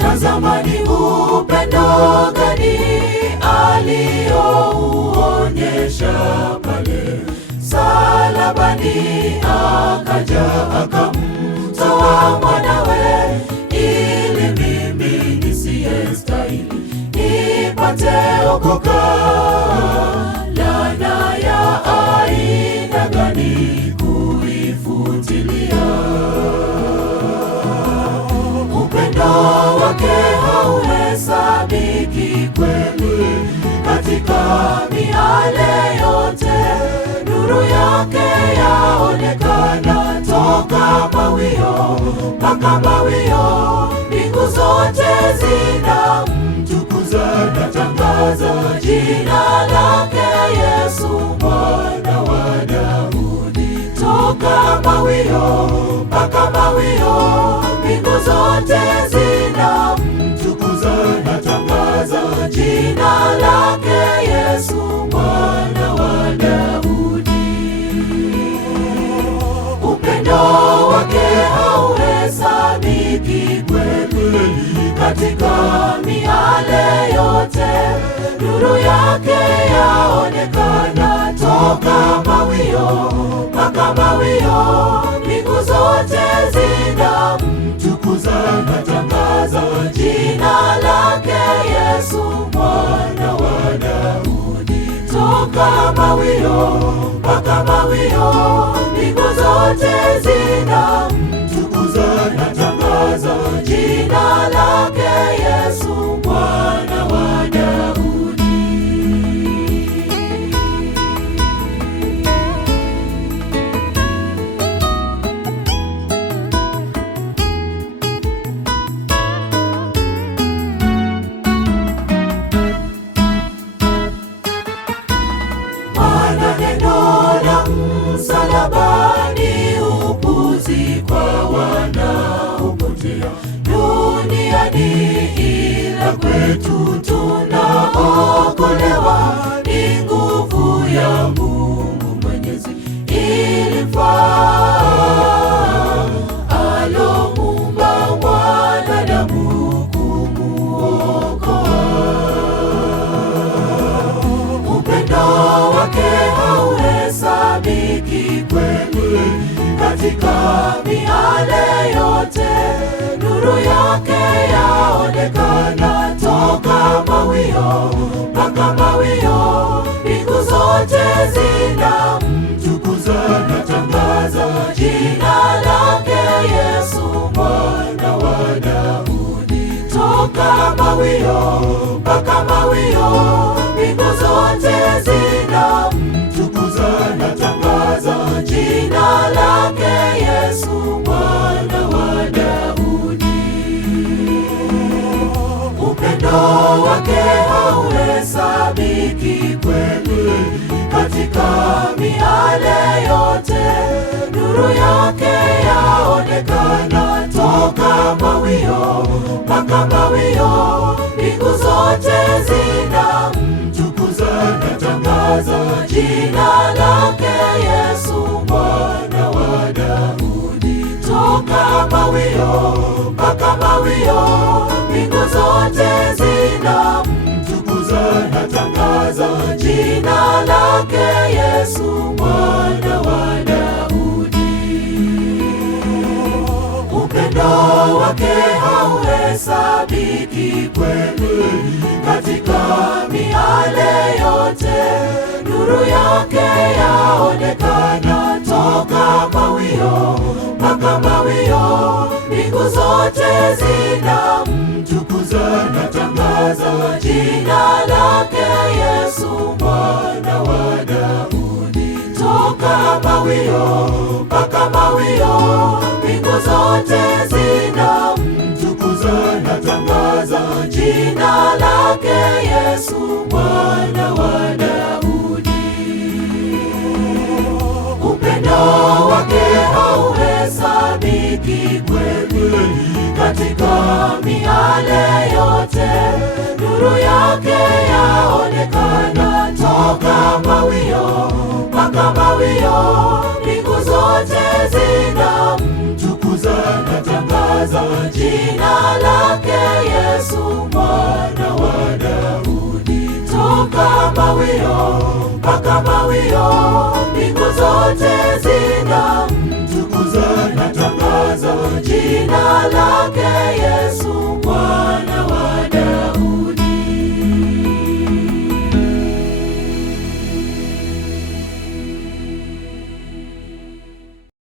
Tazama ni upendo gani aliouonyesha pale msalabani, akaja akamtoa mwanawe, ili mimi nisiyestahili nipate okoka. Laana ya aina gani kuifutilia! Upendo wake hauhesabiki kweli, katika miale yote nuru yake yaonekana. Toka mawio mpaka mawio, mbingu zote zinamtukuza. Natangaza jina lake Yesu, mwana wa Daudi. Toka mawio mpaka mawio, mbingu zote zinamtukuza. Natangaza jina lake Yesu, mwana wa Daudi. Upendo wake hauhesabiki kweli, katika miale yote nuru yake yaonekana. Toka mawio mpaka mawio, mbingu zote zinamtukuza. Natangaza jina lake Yesu, mwana wa Daudi. Toka mawio mpaka mawio, mbingu zote zinamtukuza. Natangaza jina lake Yesu, mwana wa Daudi. Maana neno la msalabani upuzi kwa wanaopotea duniani, ila kwetu tunaokolewa ni nguvu ya Mungu Mwenyezi. Ilimfaa alomuumba mwanadamu kumuokoa. Upendo wake hauhesabiki kweli, katika miale yote nuru yake yaonekana. Toka mawio mpaka mawio, mbingu zote zinamtukuza. Natangaza jina lake Yesu, mwana wa Daudi. Toka mawio mpaka mawio, mbingu zote zinamtukuza. Natangaza jina lake Yesu, mwana wa Daudi. Upendo wake hauhesabiki kweli, katika miale yote nuru yake yaonekana. Toka mawio mpaka mawio, mbingu zote zinamtukuza. Natangaza jina lake Yesu, mwana wa Daudi. Toka mawio mpaka mawio, mbingu zote zinamtukuza. Natangaza jina lake Yesu, mwana wa Daudi. Upendo wake hauhesabiki kweli, katika miale yote nuru yake yaonekana. Toka mawio mpaka mawio, mbingu zote zinamtukuza. Natangaza jina lake Yesu, mwana wa Daudi. Toka mawio mpaka mawio, mbingu zote zinamtukuza. Natangaza jina lake Yesu, mwana wa Daudi. Upendo wake hauhesabiki kweli, katika miale yote natangaza jina lake Yesu mwana wa Daudi. Toka mawio mpaka mawio, mbingu zote zinamtukuza. Natangaza jina lake